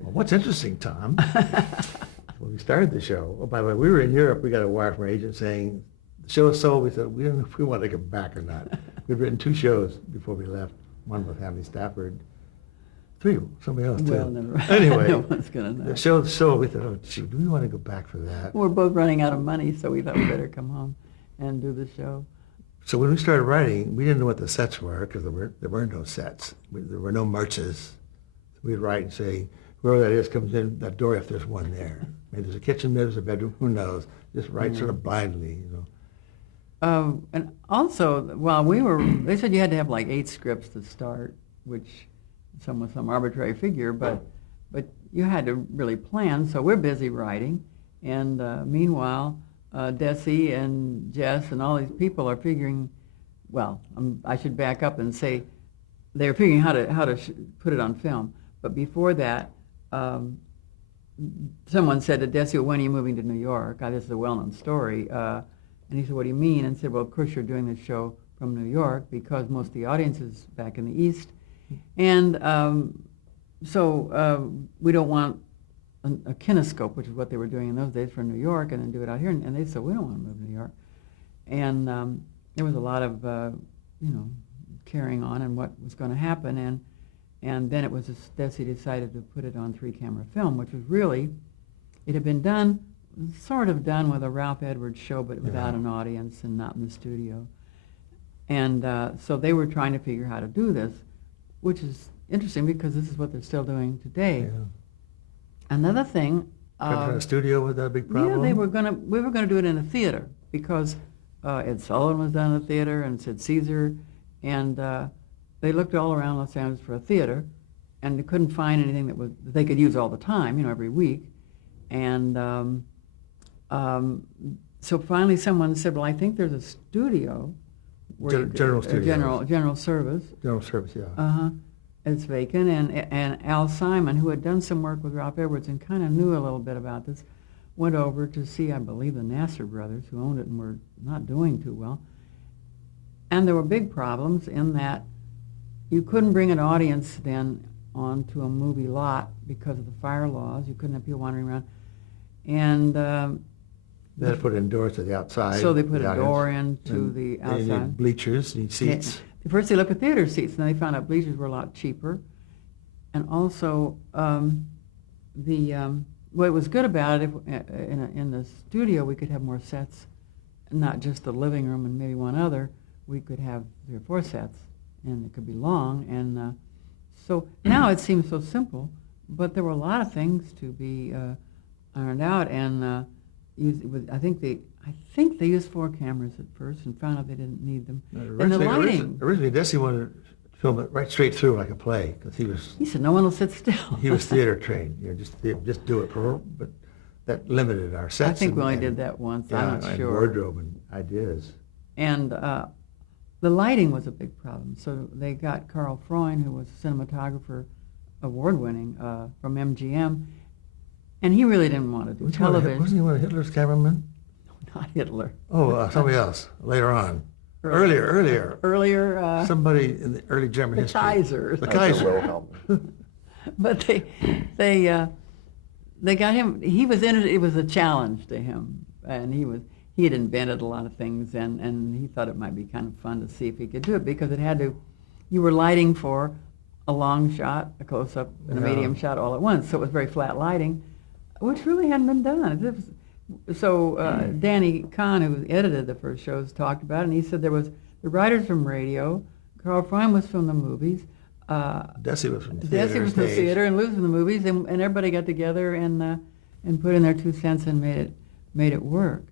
Well, what's interesting, Tom, when we started the show, oh, by the way, we were in Europe, we got a wire from our agent saying, the show is sold. We said, we don't know if we want to come back or not. We'd written 2 shows before we left, one with Hamley Stafford, 3, somebody else too. Well, never. Anyway, No one's gonna know. the show, we thought, oh, gee, do we want to go back for that? We're both running out of money, so we thought we better come home and do the show. So when we started writing, we didn't know what the sets were because there were no sets. There were no marches. We'd write and say, whoever that is comes in that door if there's one there. Maybe there's a kitchen, maybe there's a bedroom, who knows? Just write sort of blindly, you know. And also, while they said you had to have like 8 scripts to start, which was some arbitrary figure, but you had to really plan. So we're busy writing, and meanwhile, Desi and Jess and all these people are figuring. Well, I should back up and say they're figuring how to put it on film. But before that, someone said to Desi, "When are you moving to New York?" This is a well-known story. And he said, "What do you mean?" And said, "Well, of course you're doing this show from New York because most of the audience is back in the East. And so we don't want a kinescope," which is what they were doing in those days for New York, and then do it out here. And they said, "We don't want to move to New York." And there was a lot of, carrying on and what was going to happen. And then it was just Desi decided to put it on 3-camera film, which was really, it had been done, sort of done with a Ralph Edwards show, but without an audience and not in the studio. And so they were trying to figure how to do this, which is interesting because this is what they're still doing today. Yeah. Another thing. Come from a studio, was that a big problem? Yeah, we were gonna do it in a theater because Ed Sullivan was done in a theater and Sid Caesar, and they looked all around Los Angeles for a theater, and they couldn't find anything that they could use all the time, every week. And so finally someone said, "Well, I think there's a studio where General Studios. General Service. General Service, yeah. Uh-huh. It's vacant." And Al Simon, who had done some work with Ralph Edwards and kind of knew a little bit about this, went over to see, I believe, the Nasser brothers, who owned it and were not doing too well. And there were big problems in that you couldn't bring an audience then onto a movie lot because of the fire laws. You couldn't have people wandering around. And They had to put indoors to the outside. so they put the a audience. door into And the You outside. need bleachers, you need seats. First they looked at theater seats, and then they found out bleachers were a lot cheaper. And also, what was good about it, in the studio we could have more sets, not just the living room and maybe one other. We could have 3 or 4 sets, and it could be long. And so now it seems so simple, but there were a lot of things to be ironed out. And I think they used 4 cameras at first and found out they didn't need them. And the lighting. Originally, Desi wanted to film it right straight through like a play because He said, "No one will sit still." he was theater trained. Just do it. But that limited our sets. I think we only did that once. I'm not and sure. wardrobe and ideas. And the lighting was a big problem. So they got Carl Freund, who was a cinematographer, award-winning from MGM, and he really didn't want to do television. Wasn't he one of Hitler's cameramen? Not Hitler. Oh, somebody else later on. Earlier. Somebody in the early German the history. Kaiser. The Kaiser. But they got him. He was in it. It was a challenge to him, and he had invented a lot of things, and he thought it might be kind of fun to see if he could do it because you were lighting for a long shot, a close-up, and a medium shot all at once. So it was very flat lighting, which really hadn't been done. So Danny Kahn, who edited the first shows, talked about it, and he said there was the writers from radio, Carl Freund was from the movies, Desi was from the theater. Desi was from the theater, and Lou was from the movies, and everybody got together and put in their 2 cents and made it work.